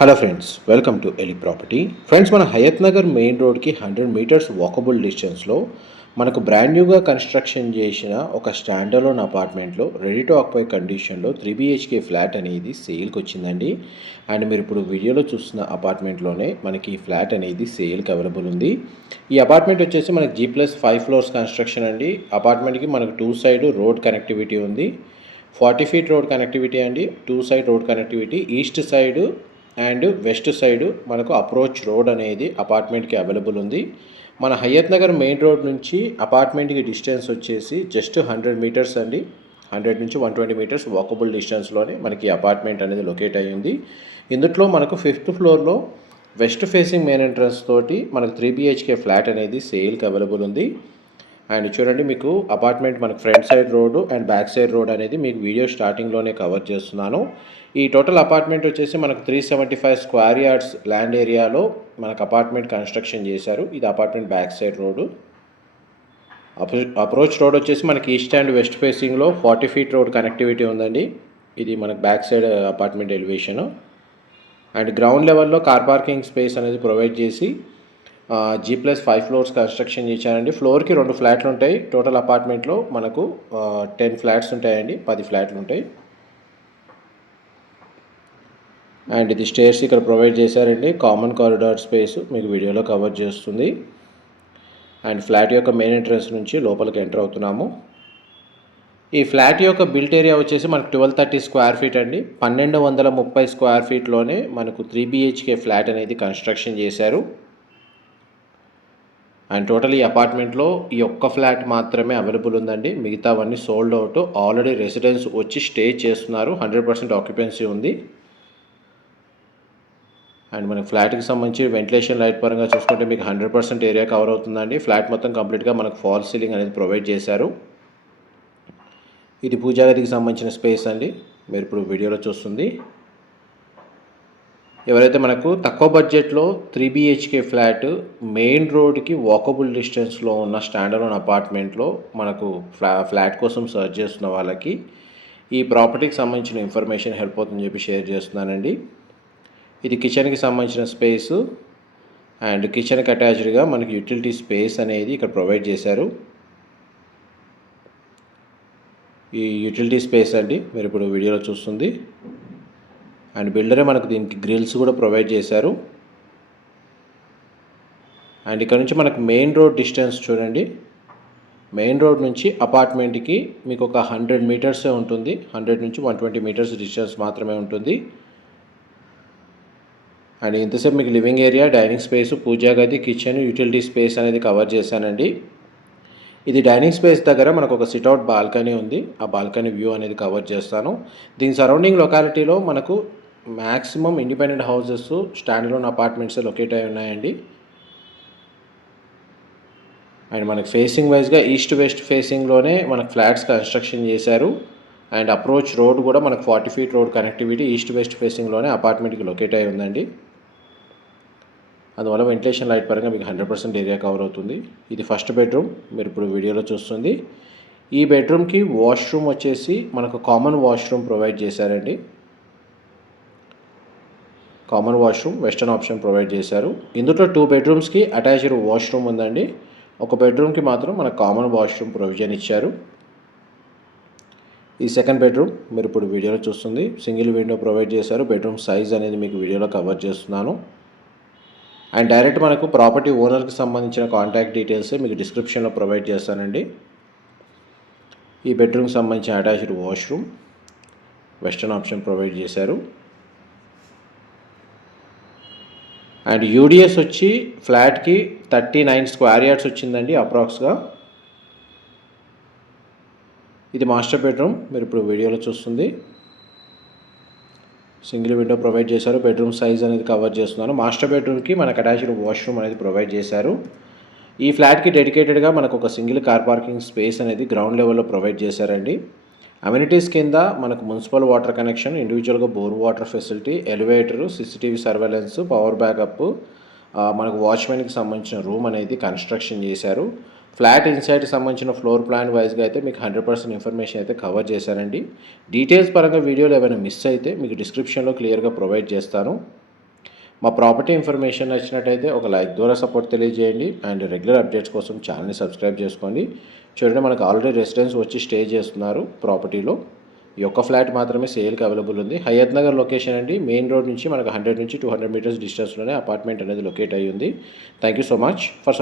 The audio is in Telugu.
Hello friends, welcome to Eli property. Friends, మన హయత్ నగర్ మెయిన్ రోడ్కి 100 మీటర్స్ వాకబుల్ డిస్టెన్స్లో మనకు బ్రాండ్ న్యూగా కన్స్ట్రక్షన్ చేసిన ఒక స్టాండర్లోన్ అపార్ట్మెంట్లో రెడీ టు ఆక్యుపై కండిషన్లో 3 BHK ఫ్లాట్ అనేది సేల్కి వచ్చిందండి. అండ్ మీరు ఇప్పుడు వీడియోలో చూస్తున్న అపార్ట్మెంట్లోనే మనకి ఈ ఫ్లాట్ అనేది సేల్కి అవైలబుల్ ఉంది. ఈ అపార్ట్మెంట్ వచ్చేసి మనకి G+5 ఫ్లోర్స్ కన్స్ట్రక్షన్ అండి. అపార్ట్మెంట్కి మనకు 2 సైడ్ రోడ్ కనెక్టివిటీ ఉంది. 40 ఫీట్ రోడ్ కనెక్టివిటీ అండి. 2 side road connectivity, east side and west side మనకు అప్రోచ్ రోడ్ అనేది అపార్ట్మెంట్కి అవైలబుల్ ఉంది. మన హయత్ నగర్ మెయిన్ రోడ్ నుంచి అపార్ట్మెంట్కి డిస్టెన్స్ వచ్చేసి జస్ట్ 100 మీటర్స్ అండి. 100 నుంచి 120 మీటర్స్ వాకబుల్ డిస్టెన్స్లోనే మనకి అపార్ట్మెంట్ అనేది లొకేట్ అయ్యింది. ఇందులో మనకు 5th ఫ్లోర్లో వెస్ట్ ఫేసింగ్ మెయిన్ ఎంట్రన్స్ తోటి మనకు 3 BHK ఫ్లాట్ అనేది సేల్కి అవైలబుల్ ఉంది. అండ్ చూడండి, మీకు అపార్ట్మెంట్ మనకు front side road and back side road అనేది మీకు వీడియో స్టార్టింగ్లోనే కవర్ చేస్తున్నాను. ఈ టోటల్ అపార్ట్మెంట్ వచ్చేసి మనకు 375 స్క్వేర్ యార్డ్స్ ల్యాండ్ ఏరియాలో మనకు అపార్ట్మెంట్ కన్స్ట్రక్షన్ చేశారు. ఇది apartment back side road. Approach road వచ్చేసి మనకి ఈస్ట్ అండ్ వెస్ట్ ఫేసింగ్లో 40 ఫీట్ రోడ్ కనెక్టివిటీ ఉందండి. ఇది మనకు back side apartment elevation. And ground లెవెల్లో కార్ పార్కింగ్ స్పేస్ అనేది ప్రొవైడ్ చేసి G+5 ఫ్లోర్స్ కన్స్ట్రక్షన్ చేశారండి. ఫ్లోర్కి 2 ఫ్లాట్లు ఉంటాయి. టోటల్ అపార్ట్మెంట్లో మనకు 10 ఫ్లాట్స్ ఉంటాయండి. 10 ఫ్లాట్లు ఉంటాయి. అండ్ ఇది స్టేర్స్ ఇక్కడ ప్రొవైడ్ చేశారండి. కామన్ కారిడార్ స్పేస్ మీకు వీడియోలో కవర్ చేస్తుంది. అండ్ ఫ్లాట్ యొక్క మెయిన్ ఎంట్రన్స్ నుంచి లోపలికి ఎంటర్ అవుతున్నాము. ఈ ఫ్లాట్ యొక్క బిల్ట్ ఏరియా వచ్చేసి మనకు 1230 స్క్వేర్ ఫీట్ అండి. 1230 స్క్వేర్ ఫీట్లోనే మనకు 3 BHK ఫ్లాట్ అనేది కన్స్ట్రక్షన్ చేశారు. అండ్ టోటల్ ఈ అపార్ట్మెంట్లో ఈ ఒక్క ఫ్లాట్ మాత్రమే అవైలబుల్ ఉందండి. మిగతావన్నీ సోల్డ్ అవుట్. ఆల్రెడీ రెసిడెన్స్ వచ్చి స్టే చేస్తున్నారు. 100% ఆక్యుపెన్సీ ఉంది. అండ్ మనకి ఫ్లాట్కి సంబంధించి వెంటిలేషన్ లైట్ పరంగా చూసుకుంటే మీకు 100% ఏరియా కవర్ అవుతుందండి. ఫ్లాట్ మొత్తం కంప్లీట్గా మనకు ఫాల్ సీలింగ్ అనేది ప్రొవైడ్ చేశారు. ఇది పూజా గదికి సంబంధించిన స్పేస్ అండి. మీరు ఇప్పుడు వీడియోలో చూస్తుంది. ఎవరైతే మనకు తక్కువ బడ్జెట్లో 3 BHK ఫ్లాట్ మెయిన్ రోడ్కి వాకబుల్ డిస్టెన్స్లో ఉన్న స్టాండర్డ్ అపార్ట్మెంట్లో మనకు ఫ్లాట్ కోసం సర్చ్ చేస్తున్న వాళ్ళకి ఈ ప్రాపర్టీకి సంబంధించిన ఇన్ఫర్మేషన్ హెల్ప్ అవుతుందని చెప్పి షేర్ చేస్తున్నానండి. ఇది కిచెన్కి సంబంధించిన స్పేసు అండ్ కిచెన్కి అటాచ్డ్గా మనకి యూటిలిటీ స్పేస్ అనేది ఇక్కడ ప్రొవైడ్ చేశారు. ఈ యూటిలిటీ స్పేస్ అండి మీరు ఇప్పుడు వీడియోలో చూస్తుంది. అండ్ బిల్డరే మనకు దీనికి గ్రిల్స్ కూడా ప్రొవైడ్ చేశారు. అండ్ ఇక్కడ నుంచి మనకు మెయిన్ రోడ్ డిస్టెన్స్ చూడండి. మెయిన్ రోడ్ నుంచి అపార్ట్మెంట్కి మీకు ఒక 100 మీటర్సే ఉంటుంది. 100 నుంచి 120 మీటర్స్ డిస్టెన్స్ మాత్రమే ఉంటుంది. అండ్ ఇంతసేపు మీకు లివింగ్ ఏరియా, డైనింగ్ స్పేస్, పూజా గది, కిచెన్, యూటిలిటీ స్పేస్ అనేది కవర్ చేశానండి. ఇది డైనింగ్ స్పేస్ దగ్గర మనకు ఒక సిట్అవుట్ బాల్కనీ ఉంది. ఆ బాల్కనీ వ్యూ అనేది కవర్ చేస్తాను. దీని సరౌండింగ్ లొకాలిటీలో మనకు maximum independent houses, స్టాండర్లోన్ apartments locate అయి ఉన్నాయండి. అండ్ మనకు ఫేసింగ్ వైజ్గా ఈస్ట్ వెస్ట్ ఫేసింగ్లోనే మనకు ఫ్లాట్స్ కన్స్ట్రక్షన్ చేశారు. అండ్ అప్రోచ్ రోడ్ కూడా మనకు 40 feet road connectivity east west ఫేసింగ్లోనే అపార్ట్మెంట్కి లొకేట్ అయి ఉందండి. అందువల్ల వెంటిలేషన్ లైట్ పరంగా మీకు 100% ఏరియా కవర్ అవుతుంది. ఇది ఫస్ట్ బెడ్రూమ్ మీరు ఇప్పుడు వీడియోలో చూస్తుంది. ఈ బెడ్రూమ్కి వాష్రూమ్ వచ్చేసి మనకు కామన్ వాష్రూమ్ ప్రొవైడ్ చేశారండి. Common washroom western option provide చేశారు. ఇందులో 2 బెడ్రూమ్స్కి అటాచ్డ్ వాష్రూమ్ ఉందండి. ఒక బెడ్రూమ్కి మాత్రం మనకు కామన్ వాష్రూమ్ ప్రొవిజన్ ఇచ్చారు. ఈ సెకండ్ బెడ్రూమ్ మీరు ఇప్పుడు వీడియోలో చూస్తుంది. సింగిల్ విండో ప్రొవైడ్ చేశారు. బెడ్రూమ్ సైజ్ అనేది మీకు వీడియోలో కవర్ చేస్తున్నాను. అండ్ డైరెక్ట్ మనకు ప్రాపర్టీ ఓనర్కి సంబంధించిన కాంటాక్ట్ డీటెయిల్స్ మీకు డిస్క్రిప్షన్లో ప్రొవైడ్ చేస్తానండి. ఈ బెడ్రూమ్కి సంబంధించిన attached washroom western option provide చేశారు. అండ్ యూడిఎస్ వచ్చి ఫ్లాట్కి 39 స్క్వేర్ యార్డ్స్ వచ్చిందండి అప్రాక్స్గా. ఇది మాస్టర్ బెడ్రూమ్ మీరు ఇప్పుడు వీడియోలో చూస్తుంది. సింగిల్ విండో ప్రొవైడ్ చేశారు. బెడ్రూమ్ సైజ్ అనేది కవర్ చేస్తున్నాను. మాస్టర్ బెడ్రూమ్కి మనకు అటాచ్డ్ వాష్రూమ్ అనేది ప్రొవైడ్ చేశారు. ఈ ఫ్లాట్కి డెడికేటెడ్గా మనకు ఒక సింగిల్ కార్ పార్కింగ్ స్పేస్ అనేది గ్రౌండ్ లెవెల్లో ప్రొవైడ్ చేశారండి. అమ్యూనిటీస్ కింద మనకు మున్సిపల్ వాటర్ కనెక్షన్, ఇండివిజువల్గా bore water facility, elevator, CCTV surveillance, power backup, మనకు వాచ్మెన్కి సంబంధించిన రూమ్ అనేది కన్స్ట్రక్షన్ చేశారు. ఫ్లాట్ ఇన్సైడ్కి సంబంధించిన ఫ్లోర్ ప్లాన్ వైజ్గా అయితే మీకు 100% ఇన్ఫర్మేషన్ అయితే కవర్ చేశారండి. డీటెయిల్స్ పరంగా వీడియోలో ఏమైనా మిస్ అయితే మీకు డిస్క్రిప్షన్లో క్లియర్గా ప్రొవైడ్ చేస్తాను. మా ప్రాపర్టీ ఇన్ఫర్మేషన్ నచ్చినట్టయితే ఒక లైక్ ద్వారా సపోర్ట్ తెలియజేయండి అండ్ రెగ్యులర్ అప్డేట్స్ కోసం ఛానల్ని సబ్స్క్రైబ్ చేసుకోండి. చూడండి, మనకు ఆల్రెడీ రెసిడెంట్స్ వచ్చి స్టే చేస్తున్నారు ప్రాపర్టీలో. ఈ ఒక్క ఫ్లాట్ మాత్రమే సేల్కి అవైలబుల్ ఉంది. హయత్ నగర్ లొకేషన్ అండి. మెయిన్ రోడ్ నుంచి మనకు 100 నుంచి 200 మీటర్స్ డిస్టెన్స్లోనే అపార్ట్మెంట్ అనేది లొకేట్ అయ్యి ఉంది. Thank you so much for